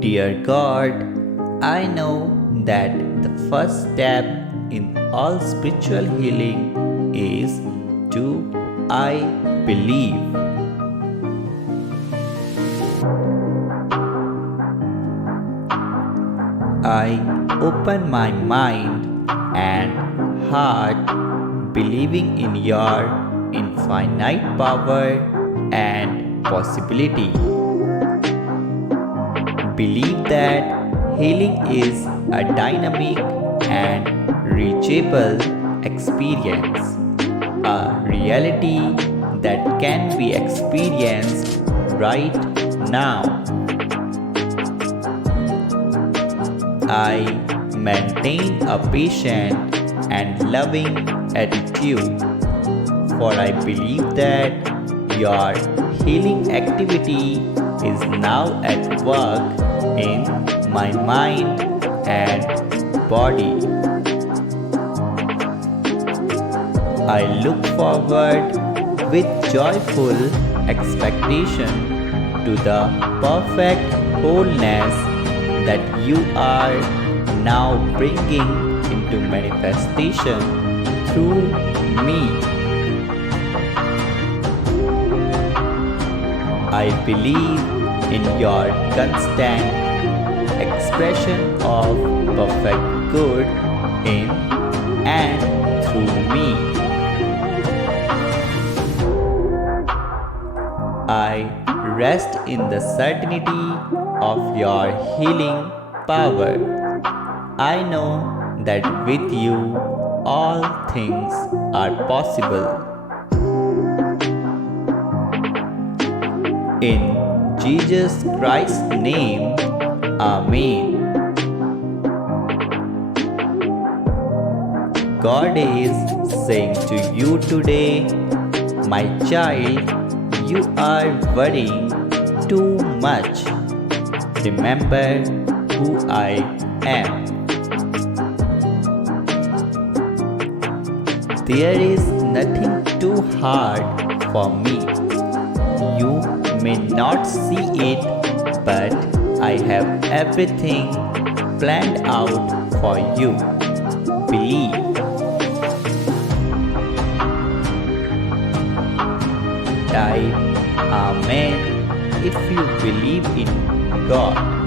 Dear God, I know that the first step in all spiritual healing is to I believe. I open my mind and heart believing in your infinite power and possibility. Believe that healing is a dynamic and reachable experience, a reality that can be experienced right now. I maintain a patient and loving attitude, for I believe that your healing activity is now at work in my mind and body. I look forward with joyful expectation to the perfect wholeness that you are now bringing into manifestation through me. I believe in your constant expression of perfect good in and through me. I rest in the certainty of your healing power. I know that with you all things are possible. In Jesus Christ's name, Amen. God is saying to you today, my child, you are worrying too much. Remember who I am. There is nothing too hard for me. You may not see it, but I have everything planned out for you. Believe. Type Amen if you believe in God.